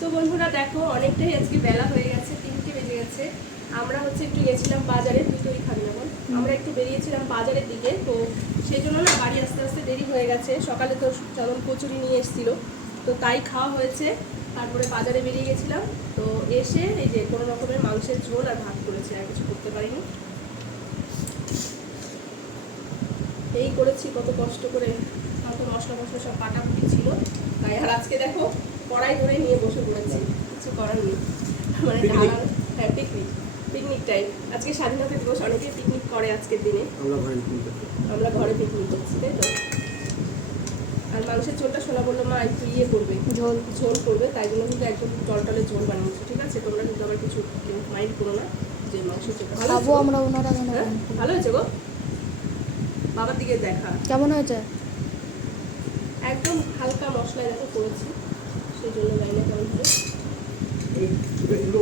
তো বন্ধুরা দেখো অনেকটাই আজকে বেলা হয়ে গেছে তিনটে বেজে গেছে। আমরা হচ্ছে একটু গেছিলাম বাজারে তুই তো খাবি না বল। আমরা একটু বেরিয়েছিলাম বাজারের দিকে তো সেই জন্য না বাড়ি আস্তে আস্তে দেরি হয়ে গেছে। সকালে তো চরম কচুরি নিয়ে এসেছিল তো তাই খাওয়া হয়েছে। তারপরে বাজারে বেরিয়ে গেছিলাম তো এসে এই যে কোনো রকমের মাংসের ঝোল আর ভাত করেছে আর কিছু করতে পারিনি। এই করেছি কত কষ্ট করে কত মশলা মশলা সব কাটাকুটি ছিল। তাই আর আজকে দেখো কড়াই ধরে নিয়ে বসে পড়েছি। কিছু করার নেই। মানে হ্যাঁ পিকনিক পিকনিক টাইম আজকে স্বাধীনতা দিবস অনেকে পিকনিক করে আজকের দিনে। আমরা ঘরে পিকনিক করছি। তাই তো? আর মাংসের ঝোলটা শোনা বলল মা একটু ইয়ে করবে। ঝোল। ঝোল করবে তাই জন্য কিন্তু একদম টলটলে ঝোল বানিয়েছি ঠিক আছে? তোমরা কিন্তু আবার কিছু মাইন্ড করো না যে মাংসের ঝোলটা ভালো হয়েছে? আমরা ওনারা হ্যাঁ? ভালো হয়েছে গো? বাবার দিকে দেখা। কেমন হয়েছে? একদম হালকা মশলায় দেখো করেছি। জন্য জানি না কেমন হবে